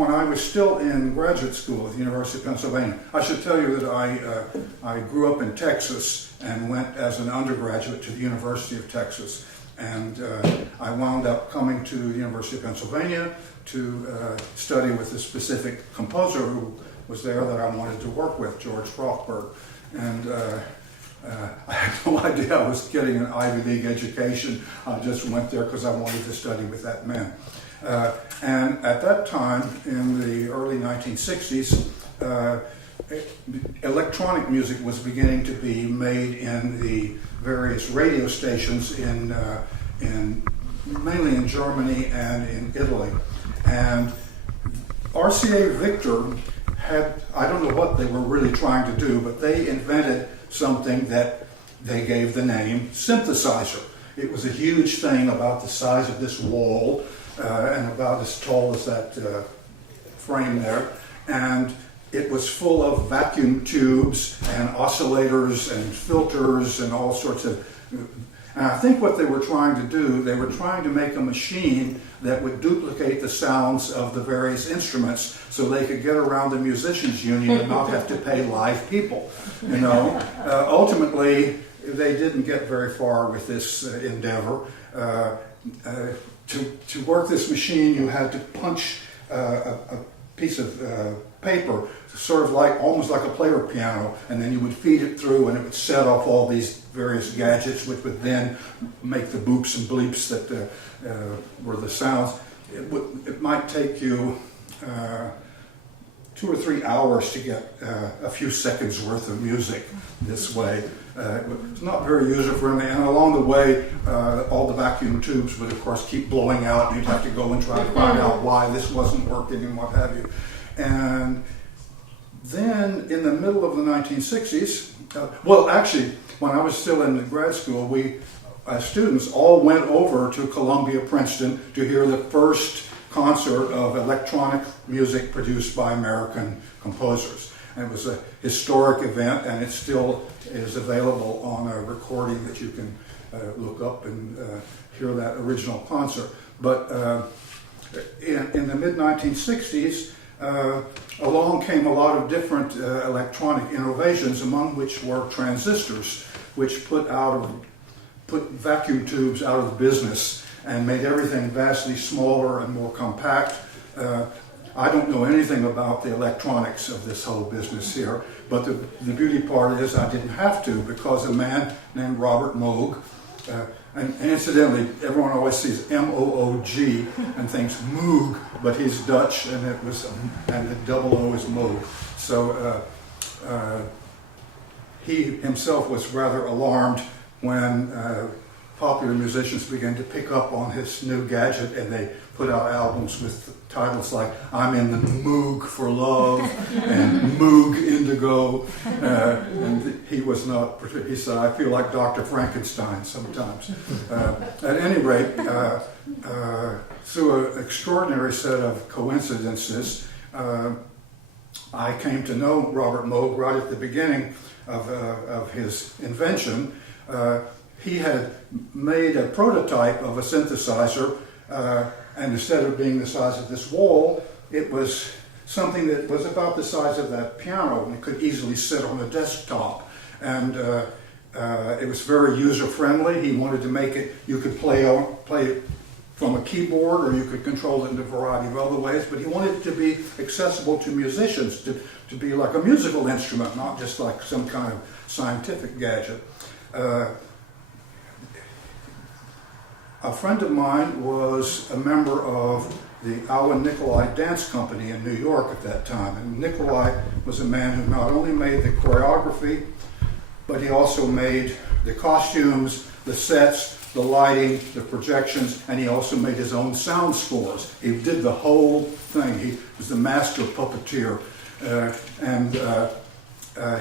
when I was still in graduate school at the University of Pennsylvania. I should tell you that I grew up in Texas and went as an undergraduate to the University of Texas. And I wound up coming to the University of Pennsylvania to study with a specific composer who was there that I wanted to work with, George Rothberg. And I had no idea I was getting an Ivy League education. I just went there because I wanted to study with that man. And at that time, in the early 1960s, electronic music was beginning to be made in the various radio stations mainly in Germany and in Italy. And RCA Victor had, I don't know what they were really trying to do, but they invented something that they gave the name synthesizer. It was a huge thing about the size of this wall and about as tall as that frame there. And it was full of vacuum tubes and oscillators and filters and all sorts of... And I think what they were trying to do, they were trying to make a machine that would duplicate the sounds of the various instruments so they could get around the musicians union and not have to pay live people. You know, ultimately, they didn't get very far with this endeavor. To work this machine, you had to punch a piece of paper, sort of like, almost like a player piano, and then you would feed it through and it would set off all these various gadgets which would then make the boops and bleeps that were the sounds. It might take you 2 or 3 hours to get a few seconds worth of music this way. It's not very user-friendly, and along the way, all the vacuum tubes would, of course, keep blowing out, and you'd have to go and try to find out why this wasn't working and what have you. And then, in the middle of the 1960s, well, actually, when I was still in grad school, we, as students, all went over to Columbia, Princeton to hear the first concert of electronic music produced by American composers. And it was a historic event, and it still is available on a recording that you can look up and hear that original concert. But in the mid-1960s, along came a lot of different electronic innovations, among which were transistors, which put vacuum tubes out of business and made everything vastly smaller and more compact. I don't know anything about the electronics of this whole business here, but the beauty part is I didn't have to, because a man named Robert Moog, and incidentally, everyone always sees M-O-O-G and thinks Moog, but he's Dutch, and the double O is Moog. So he himself was rather alarmed when popular musicians began to pick up on his new gadget, and they put out albums with titles like "I'm in the Moog for Love" and "Moog Indigo," and he was not. He said, "I feel like Dr. Frankenstein sometimes." At any rate, through an extraordinary set of coincidences, I came to know Robert Moog right at the beginning of his invention. He had made a prototype of a synthesizer, and instead of being the size of this wall, it was something that was about the size of that piano and it could easily sit on a desktop. And it was very user-friendly. He wanted to make it, you could play it from a keyboard, or you could control it in a variety of other ways, but he wanted it to be accessible to musicians, to be like a musical instrument, not just like some kind of scientific gadget. A friend of mine was a member of the Alvin Nikolai Dance Company in New York at that time. And Nikolai was a man who not only made the choreography, but he also made the costumes, the sets, the lighting, the projections, and he also made his own sound scores. He did the whole thing. He was the master puppeteer.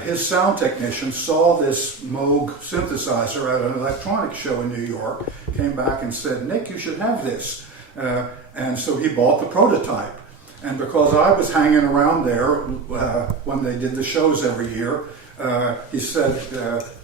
His sound technician saw this Moog synthesizer at an electronics show in New York, came back and said, "Nick, you should have this." And so he bought the prototype. And because I was hanging around there when they did the shows every year, he said,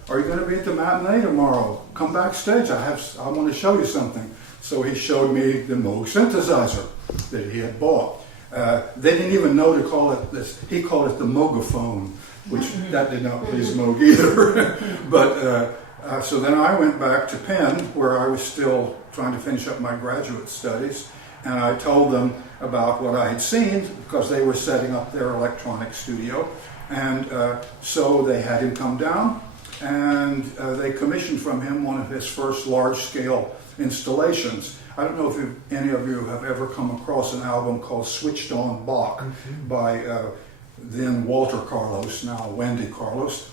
"Are you going to be at the matinee tomorrow? Come backstage, I want to show you something." So he showed me the Moog synthesizer that he had bought. They didn't even know to call it this. He called it the Moogaphone, which that did not please Moog either. But so then I went back to Penn, where I was still trying to finish up my graduate studies, and I told them about what I had seen because they were setting up their electronic studio. And so they had him come down, and they commissioned from him one of his first large-scale installations. I don't know if any of you have ever come across an album called Switched On Bach by then Walter Carlos, now Wendy Carlos.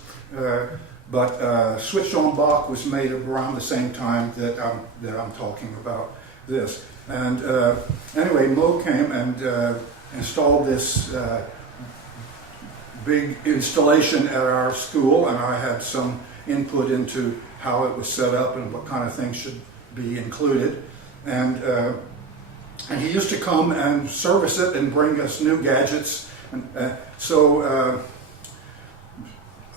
But Switched On Bach was made around the same time that I'm talking about this. And anyway, Moog came and installed this big installation at our school, and I had some input into how it was set up and what kind of things should be included. And he used to come and service it and bring us new gadgets. And so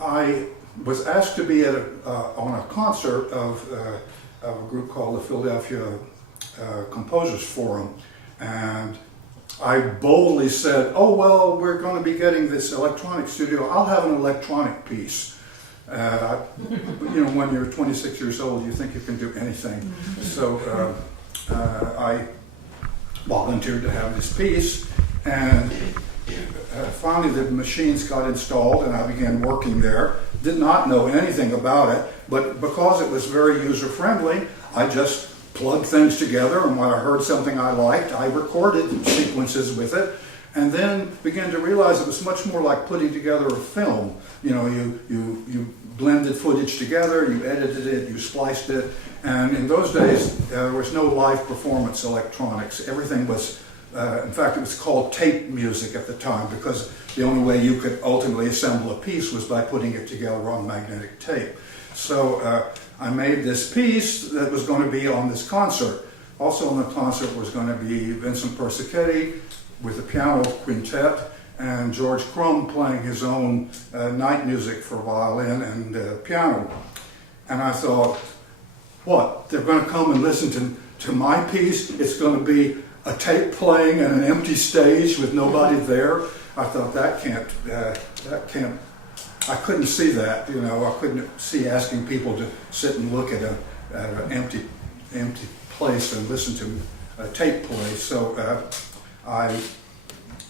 I was asked to be at on a concert of a group called the Philadelphia Composers Forum, and I boldly said, "Oh well, we're going to be getting this electronic studio. I'll have an electronic piece." You know, when you're 26 years old, you think you can do anything. So I volunteered to have this piece, and finally the machines got installed, and I began working there. Did not know anything about it, but because it was very user-friendly, I just plugged things together, and when I heard something I liked, I recorded sequences with it, and then began to realize it was much more like putting together a film. You know, you blended footage together, you edited it, you spliced it, and in those days there was no live performance electronics. Everything was, in fact, it was called tape music at the time, because the only way you could ultimately assemble a piece was by putting it together on magnetic tape. So I made this piece that was going to be on this concert. Also on the concert was going to be Vincent Persichetti with the piano quintet, and George Crumb playing his own night music for violin and piano. And I thought, what, they're going to come and listen to my piece? It's going to be a tape playing and an empty stage with nobody there? I thought that can't, I couldn't see that, you know. I couldn't see asking people to sit and look at an empty place and listen to a tape play. So I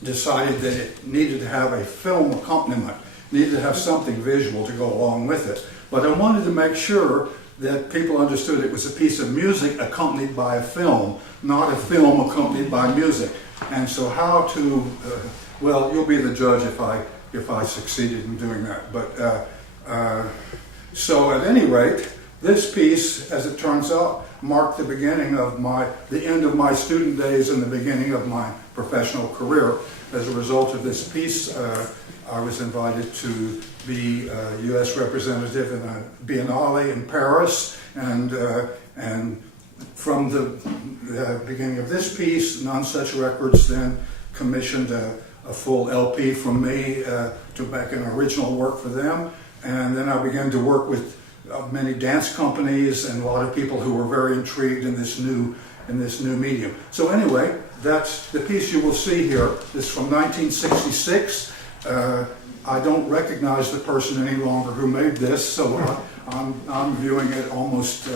decided that it needed to have a film accompaniment, needed to have something visual to go along with it. But I wanted to make sure that people understood it was a piece of music accompanied by a film, not a film accompanied by music. And so how to, well, you'll be the judge if I succeeded in doing that. But so at any rate, this piece, as it turns out, marked the beginning of the end of my student days and the beginning of my professional career. As a result of this piece, I was invited to be a U.S. representative in a Biennale in Paris, and from the beginning of this piece, None Such Records then commissioned a full LP from me to make an original work for them, and then I began to work with many dance companies and a lot of people who were very intrigued in this new medium. So anyway, that's the piece you will see here. This is from 1966. I don't recognize the person any longer who made this, so I'm viewing it almost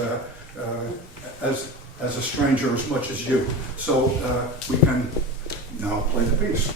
as a stranger as much as you. So we can now play the piece.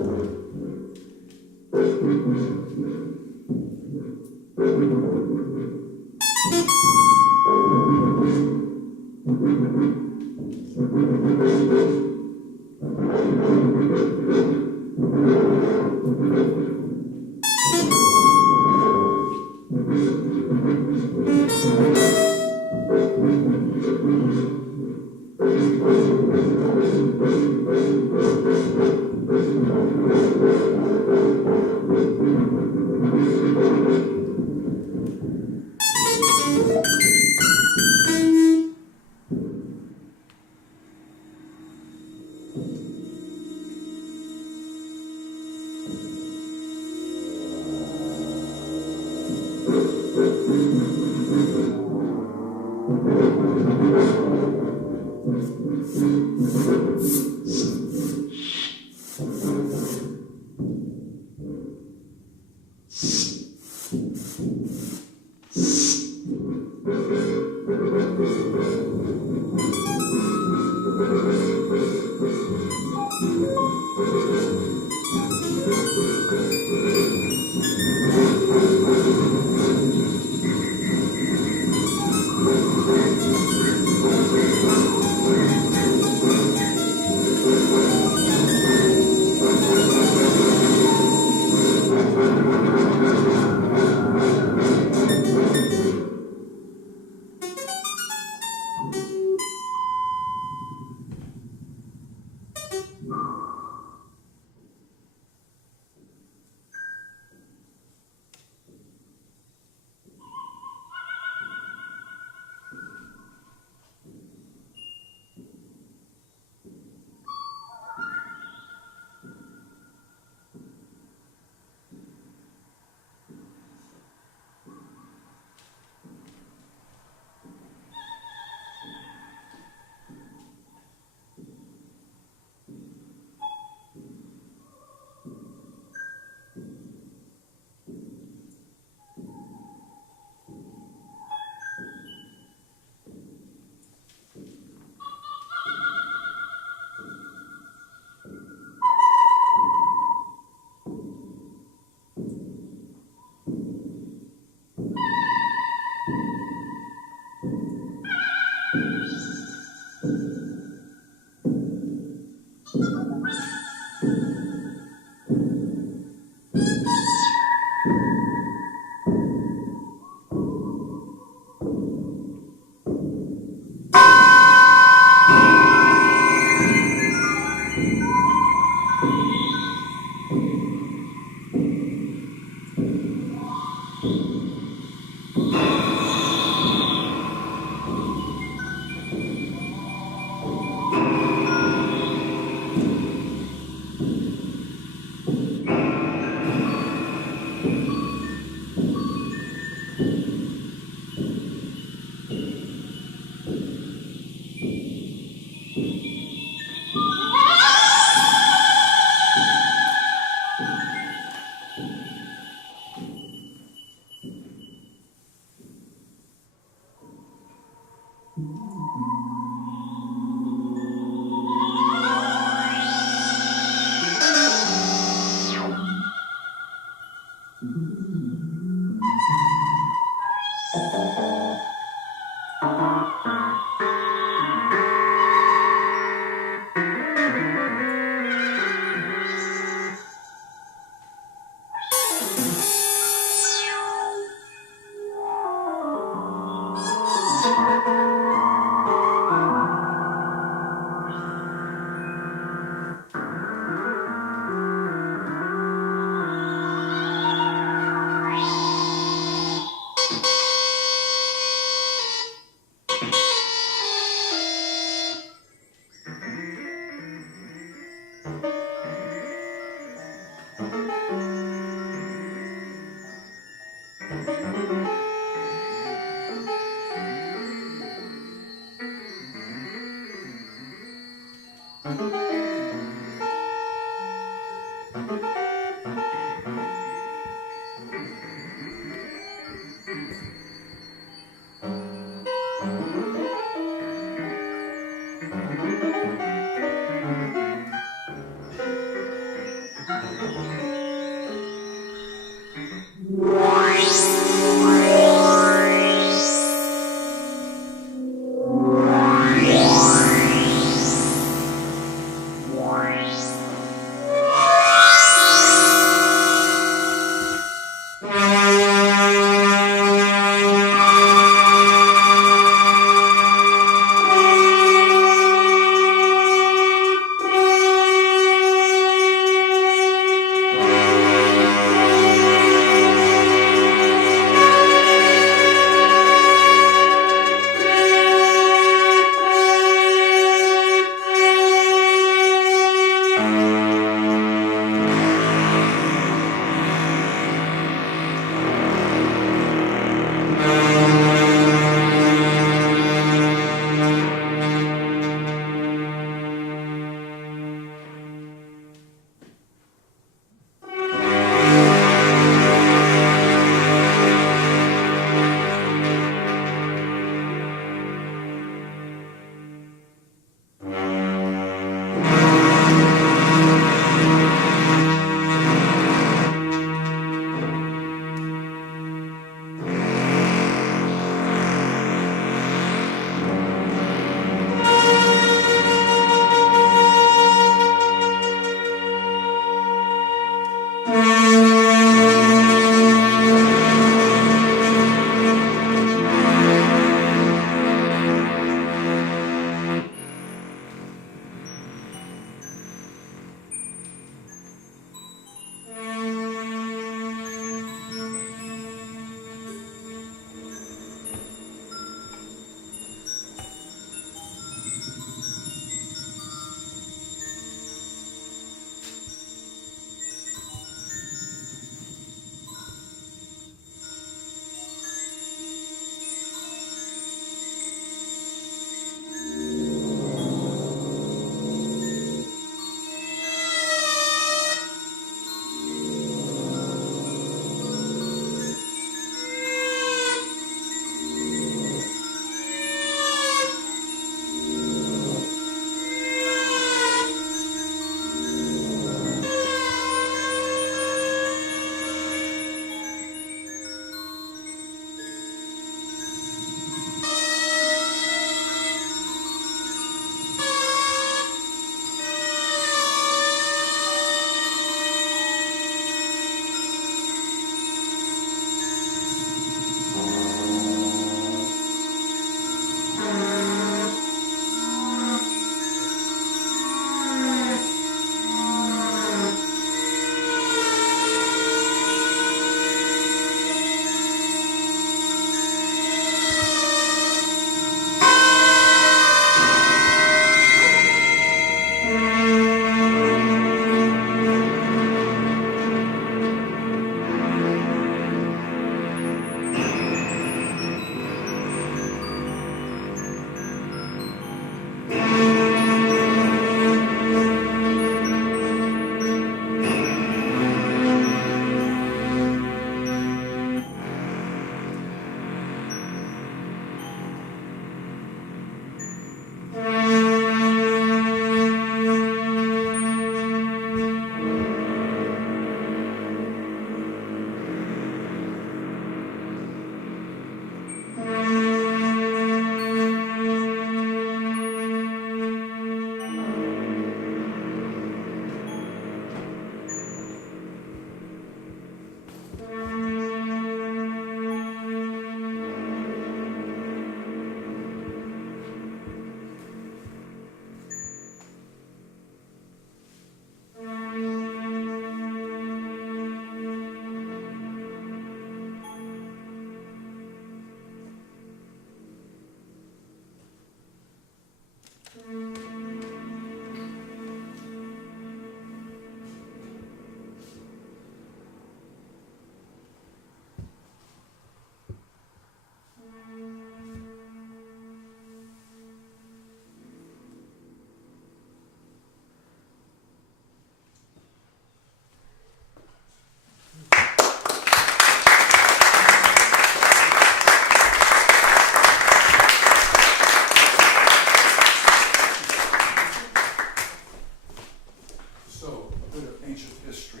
ancient history.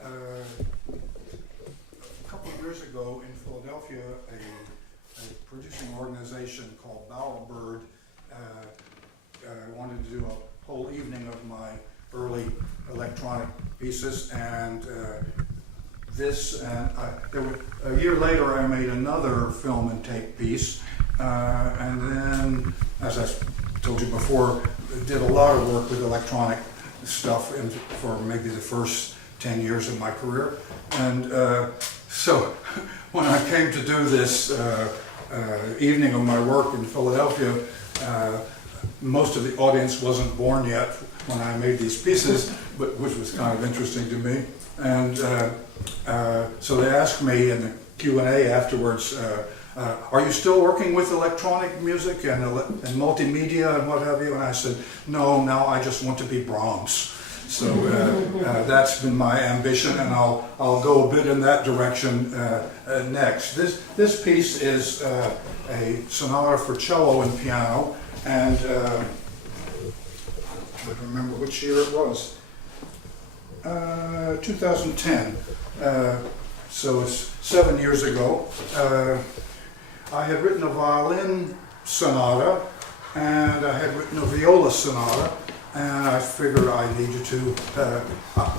A couple of years ago in Philadelphia, a producing organization called Bowerbird wanted to do a whole evening of my early electronic pieces, and a year later I made another film and tape piece, and then, as I told you before, did a lot of work with electronic stuff for maybe the first 10 years of my career. And so when I came to do this evening of my work in Philadelphia, most of the audience wasn't born yet when I made these pieces, which was kind of interesting to me. And so they asked me in the Q&A afterwards, are you still working with electronic music and multimedia and what have you? And I said, no, now I just want to be Brahms. So that's been my ambition, and I'll go a bit in that direction next. This piece is a sonata for cello and piano, and I don't remember which year it was. 2010. So it's 7 years ago. I had written a violin sonata, and I had written a viola sonata, and I figured I needed to.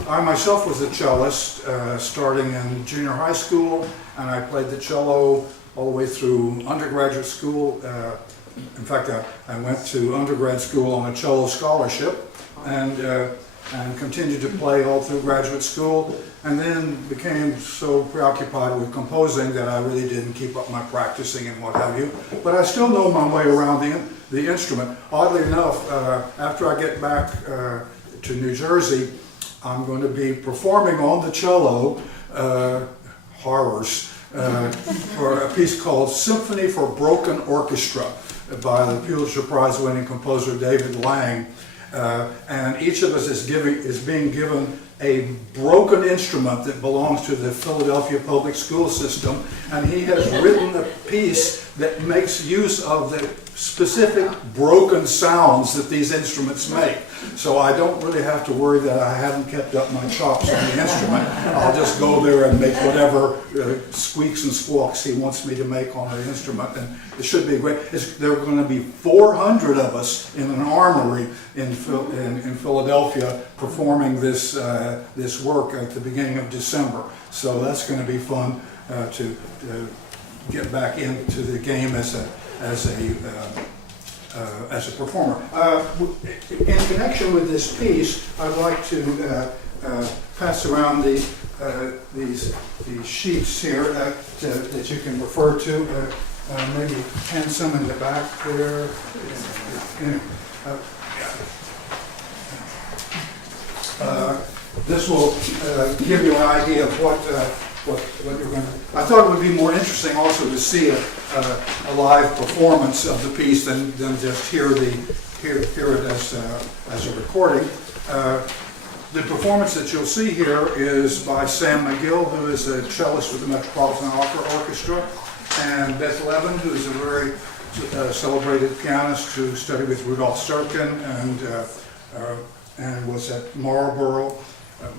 I myself was a cellist starting in junior high school, and I played the cello all the way through undergraduate school. In fact, I went to undergrad school on a cello scholarship, and continued to play all through graduate school, and then became so preoccupied with composing that I really didn't keep up my practicing and what have you. But I still know my way around the instrument. Oddly enough, after I get back to New Jersey, I'm going to be performing on the cello, horrors, for a piece called Symphony for Broken Orchestra by the Pulitzer Prize winning composer David Lang. And each of us is being given a broken instrument that belongs to the Philadelphia public school system, and he has written a piece that makes use of the specific broken sounds that these instruments make. So I don't really have to worry that I haven't kept up my chops on the instrument. I'll just go there and make whatever squeaks and squawks he wants me to make on the instrument, and it should be great. There are going to be 400 of us in an armory in Philadelphia performing this work at the beginning of December. So that's going to be fun to get back into the game as a performer. In connection with this piece, I'd like to pass around these sheets here that you can refer to. Maybe hand some in the back there. This will give you an idea of what you're going to. I thought it would be more interesting also to see a live performance of the piece than just hear it as a recording. The performance that you'll see here is by Sam McGill, who is a cellist with the Metropolitan Opera Orchestra, and Beth Levin, who is a very celebrated pianist who studied with Rudolf Serkin and was at Marlborough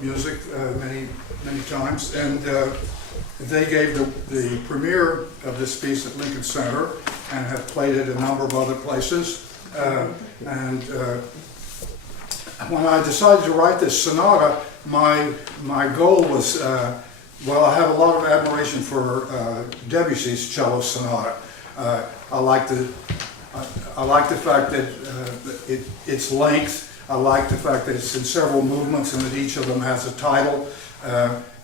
Music many times. And they gave the premiere of this piece at Lincoln Center and have played it a number of other places. When I decided to write this sonata, my goal was, well, I have a lot of admiration for Debussy's cello sonata. I like the fact that its length. I like the fact that it's in several movements and that each of them has a title.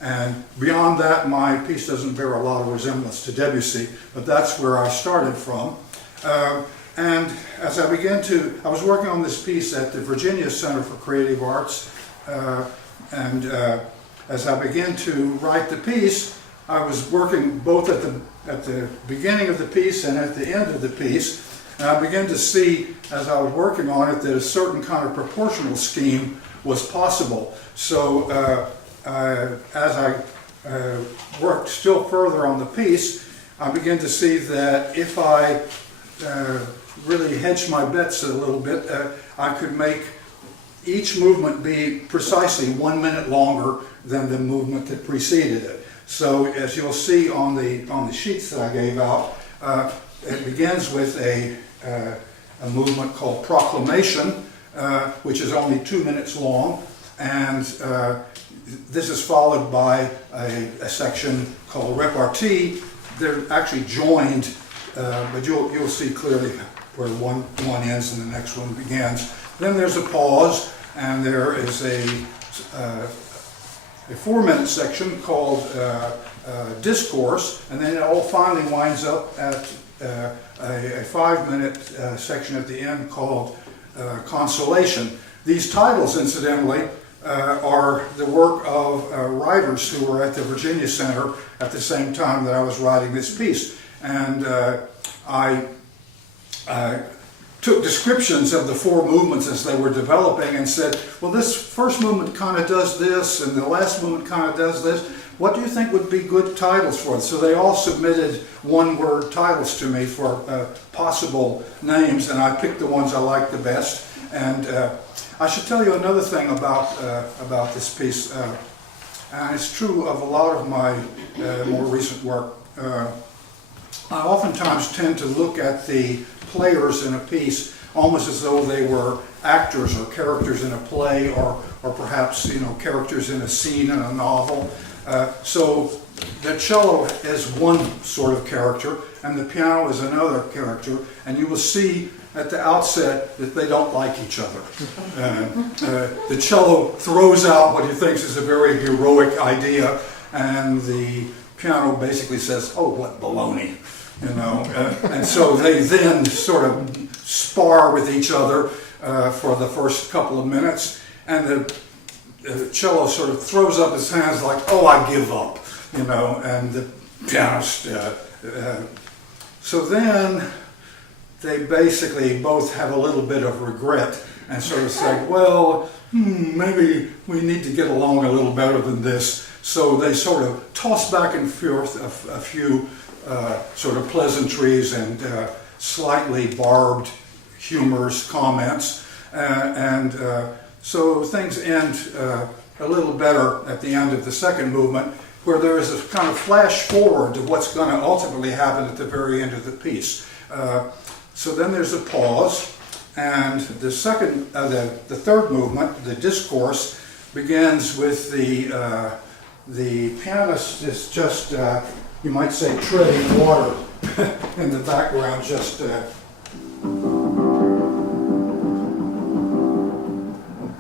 And beyond that, my piece doesn't bear a lot of resemblance to Debussy, but that's where I started from. And as I was working on this piece at the Virginia Center for Creative Arts, and as I began to write the piece, I was working both at the beginning of the piece and at the end of the piece, and I began to see, as I was working on it, that a certain kind of proportional scheme was possible. So as I worked still further on the piece, I began to see that if I really hedged my bets a little bit, I could make each movement be precisely 1 minute longer than the movement that preceded it. So as you'll see on the sheets that I gave out, it begins with a movement called Proclamation, which is only 2 minutes long, and this is followed by a section called Repartie. They're actually joined, but you'll see clearly where one ends and the next one begins. Then there's a pause, and there is a 4-minute section called Discourse, and then it all finally winds up at a 5-minute section at the end called Consolation. These titles, incidentally, are the work of writers who were at the Virginia Center at the same time that I was writing this piece. And I took descriptions of the 4 movements as they were developing and said, well, this first movement kind of does this, and the last movement kind of does this. What do you think would be good titles for it? So they all submitted one-word titles to me for possible names, and I picked the ones I liked the best. And I should tell you another thing about this piece, and it's true of a lot of my more recent work. I oftentimes tend to look at the players in a piece almost as though they were actors or characters in a play, or perhaps characters in a scene in a novel. So the cello is one sort of character, and the piano is another character, and you will see at the outset that they don't like each other. The cello throws out what he thinks is a very heroic idea, and the piano basically says, "Oh, what baloney," and so they then sort of spar with each other for the first couple of minutes, and the cello sort of throws up his hands like, "Oh, I give up," and the pianist. So then they basically both have a little bit of regret and sort of say, well, maybe we need to get along a little better than this. So they sort of toss back and forth a few sort of pleasantries and slightly barbed, humorous comments. So things end a little better at the end of the second movement, where there is a kind of flash forward to what's going to ultimately happen at the very end of the piece. So then there's a pause, and the third movement, the discourse, begins with the pianist is just, you might say, treading water in the background, just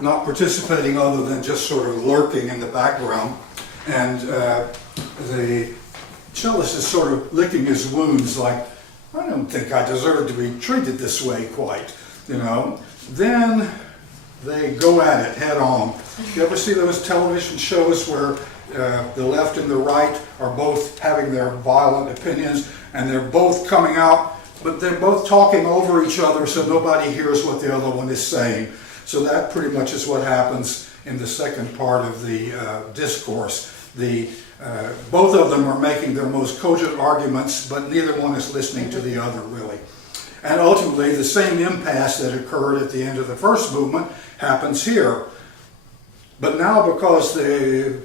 not participating other than just sort of lurking in the background. And the cellist is sort of licking his wounds like, I don't think I deserve to be treated this way quite, Then they go at it head on. You ever see those television shows where the left and the right are both having their violent opinions, and they're both coming out, but they're both talking over each other so nobody hears what the other one is saying. So that pretty much is what happens in the second part of the discourse. Both of them are making their most cogent arguments, but neither one is listening to the other, really. And ultimately, the same impasse that occurred at the end of the first movement happens here. But now, because the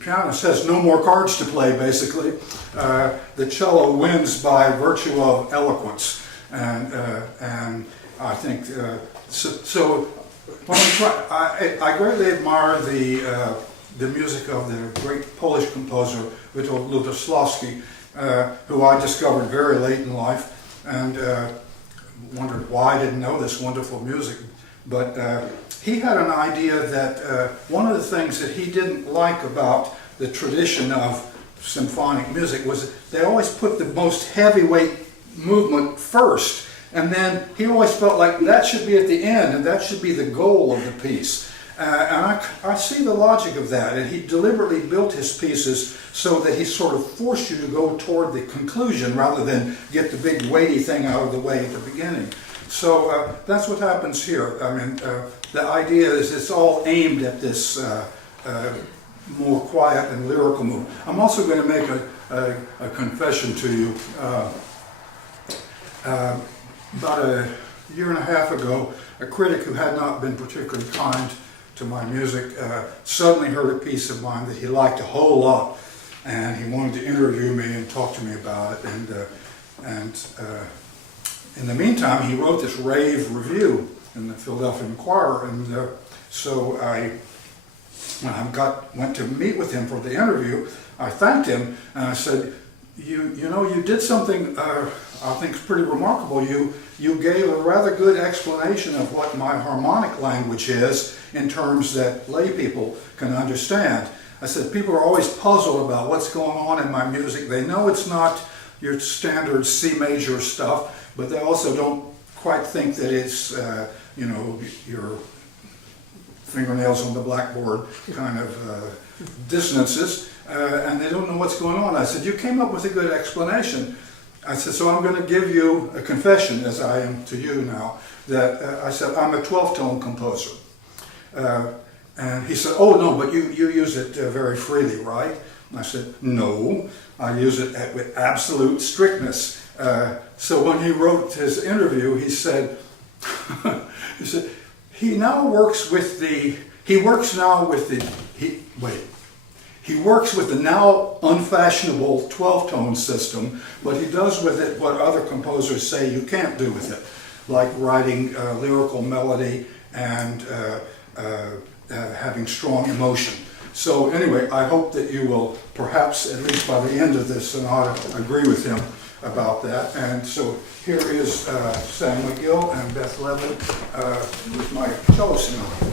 pianist has no more cards to play, basically, the cello wins by virtue of eloquence. And I think, so when I greatly admire the music of the great Polish composer Witold Lutosławski, who I discovered very late in life, and wondered why I didn't know this wonderful music. But he had an idea that one of the things that he didn't like about the tradition of symphonic music was that they always put the most heavyweight movement first, and then he always felt like that should be at the end, and that should be the goal of the piece. And I see the logic of that, and he deliberately built his pieces so that he sort of forced you to go toward the conclusion rather than get the big weighty thing out of the way at the beginning. So that's what happens here. I mean, the idea is it's all aimed at this more quiet and lyrical movement. I'm also going to make a confession to you. About a year and a half ago, a critic who had not been particularly kind to my music suddenly heard a piece of mine that he liked a whole lot, and he wanted to interview me and talk to me about it. And in the meantime, he wrote this rave review in the Philadelphia Inquirer, and so when I went to meet with him for the interview, I thanked him and I said, you know, you did something I think is pretty remarkable. You gave a rather good explanation of what my harmonic language is in terms that lay people can understand. I said, people are always puzzled about what's going on in my music. They know it's not your standard C major stuff, but they also don't quite think that it's, you know, your fingernails on the blackboard kind of dissonances, and they don't know what's going on. I said, you came up with a good explanation. I said, so I'm going to give you a confession, as I am to you now, that I said, I'm a 12-tone composer. And he said, oh no, but you use it very freely, right? And I said, no, I use it with absolute strictness. So when he wrote his interview, he said, he works with the now unfashionable 12-tone system, but he does with it what other composers say you can't do with it, like writing lyrical melody and having strong emotion. So anyway, I hope that you will perhaps, at least by the end of this sonata, agree with him about that. And so here is Sam McGill and Beth Levin with my cello sonata.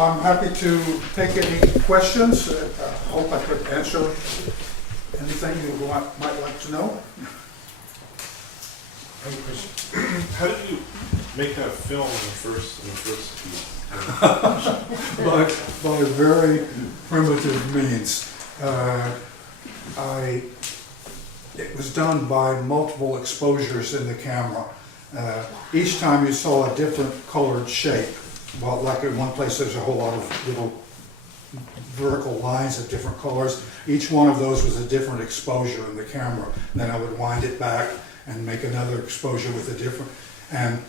I'm happy to take any questions. I hope I could answer anything you might like to know. I have a question. How did you make that film in the first piece? by very primitive means. It was done by multiple exposures in the camera. Each time you saw a different colored shape. Well, like in one place there's a whole lot of little vertical lines of different colors. Each one of those was a different exposure in the camera. And then I would wind it back and make another exposure with a different. And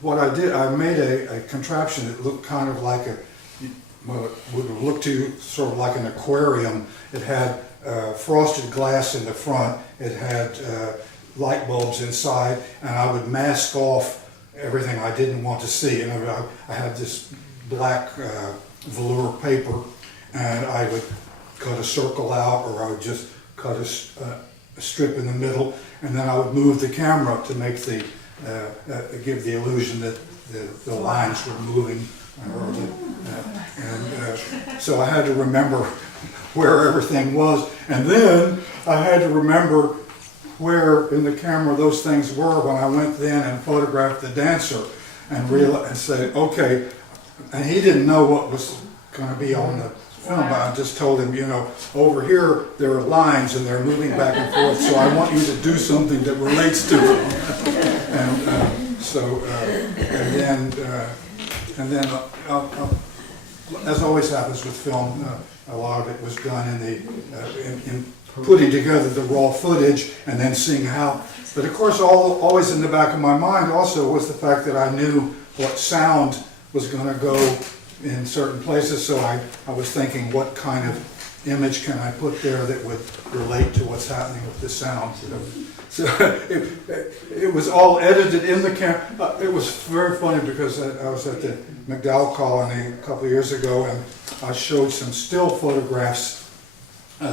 what I did, I made a contraption that looked kind of like well, it would look to you sort of like an aquarium. It had frosted glass in the front. It had light bulbs inside, and I would mask off everything I didn't want to see. And I had this black velour paper, and I would cut a circle out, or I would just cut a strip in the middle, and then I would move the camera to make the give the illusion that the lines were moving. So I had to remember where everything was, and then I had to remember where in the camera those things were when I went then and photographed the dancer and said, okay, and he didn't know what was going to be on the film, but I just told him, you know, over here there are lines and they're moving back and forth, so I want you to do something that relates to them. And then as always happens with film, a lot of it was done in putting together the raw footage and then seeing how. But of course, always in the back of my mind also was the fact that I knew what sound was going to go in certain places. So I was thinking, what kind of image can I put there that would relate to what's happening with the sound? So it was all edited in the camera. It was very funny because I was at the McDowell Colony a couple of years ago, and I showed some still photographs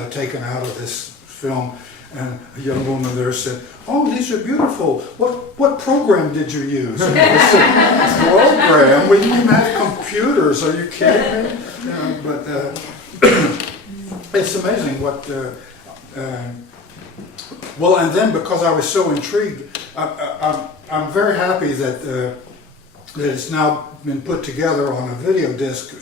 taken out of this film, and a young woman there said, "Oh, these are beautiful. What program did you use?" And I said, "Program? We didn't have computers. Are you kidding me?" But it's amazing what. Well, and then because I was so intrigued, I'm very happy that it's now been put together on a video disc.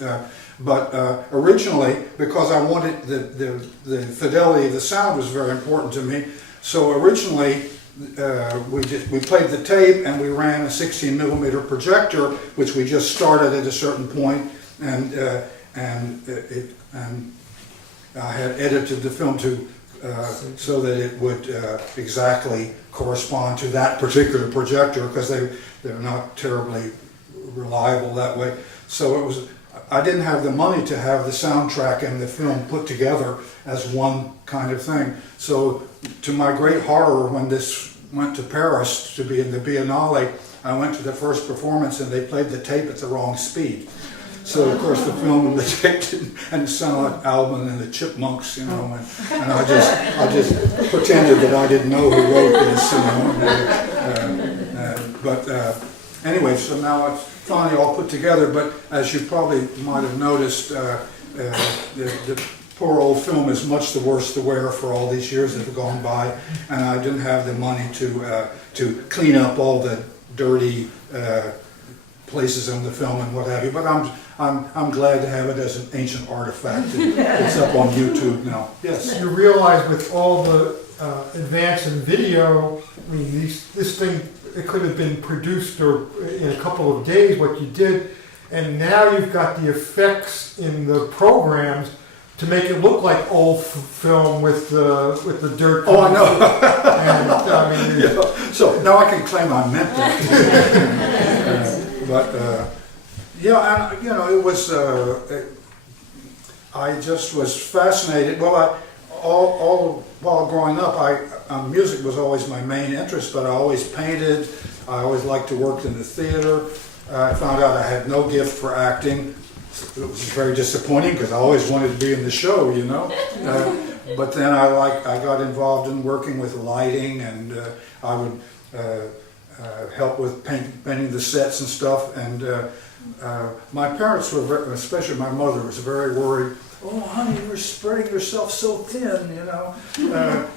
But originally, because I wanted the fidelity of the sound was very important to me. So originally, we played the tape and we ran a 16mm projector, which we just started at a certain point, and I had edited the film so that it would exactly correspond to that particular projector, because they're not terribly reliable that way. So it was. I didn't have the money to have the soundtrack and the film put together as one kind of thing. So to my great horror, when this went to Paris to be in the Biennale, I went to the first performance and they played the tape at the wrong speed. So of course the film and the tape and it sounded like Alvin and the Chipmunks, you know, and I just pretended that I didn't know who wrote this, you know. Anyway, so now it's finally all put together, but as you probably might have noticed, the poor old film is much the worse to wear for all these years that have gone by, and I didn't have the money to clean up all the dirty places on the film and what have you. But I'm glad to have it as an ancient artifact. It's up on YouTube now. Yes. You realize with all the advance in video, I mean, this thing, it could have been produced in a couple of days, what you did, and now you've got the effects in the programs to make it look like old film with the dirt. Oh, I know. And, I mean, yeah. So now I can claim I meant that. Yeah, and you know, it was. I just was fascinated. Well, all while growing up, music was always my main interest, but I always painted. I always liked to work in the theater. I found out I had no gift for acting. It was very disappointing because I always wanted to be in the show, you know. But then I got involved in working with lighting, and I would help with painting the sets and stuff. And my parents were, especially my mother, was very worried. Oh, honey, you're spreading yourself so thin, you know.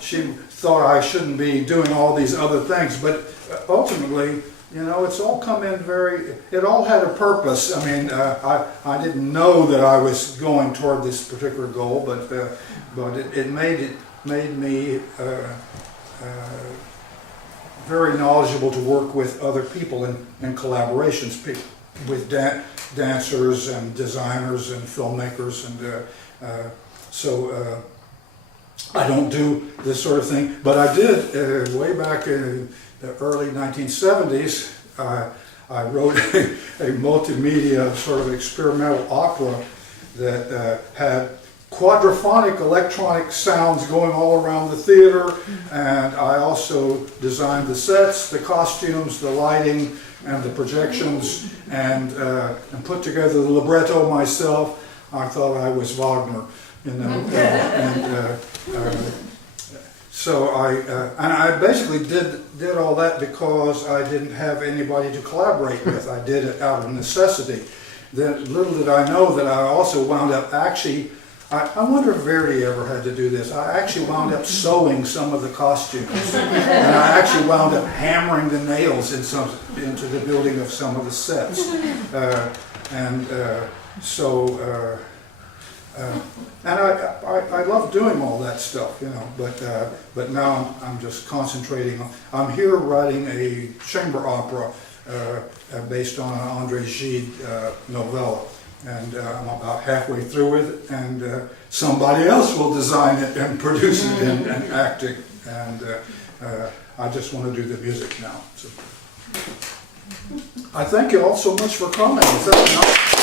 She thought I shouldn't be doing all these other things, but ultimately, you know, it's all come in it all had a purpose. I mean, I didn't know that I was going toward this particular goal, but it made me very knowledgeable to work with other people in collaborations, with dancers and designers and filmmakers, and so I don't do this sort of thing, but I did way back in the early 1970s. I wrote a multimedia sort of experimental opera that had quadraphonic electronic sounds going all around the theater, and I also designed the sets, the costumes, the lighting, and the projections, and put together the libretto myself. I thought I was Wagner, you know. So I basically did all that because I didn't have anybody to collaborate with. I did it out of necessity. Then little did I know that I also wound up actually, I wonder if Verdi ever had to do this. I actually wound up sewing some of the costumes. And I actually wound up hammering the nails into the building of some of the sets. And I love doing all that stuff, you know, but now I'm just concentrating on, I'm here writing a chamber opera based on an André Gide novella. And I'm about halfway through with it, and somebody else will design it and produce it and act it, and I just want to do the music now. So I thank you all so much for coming. Is that enough?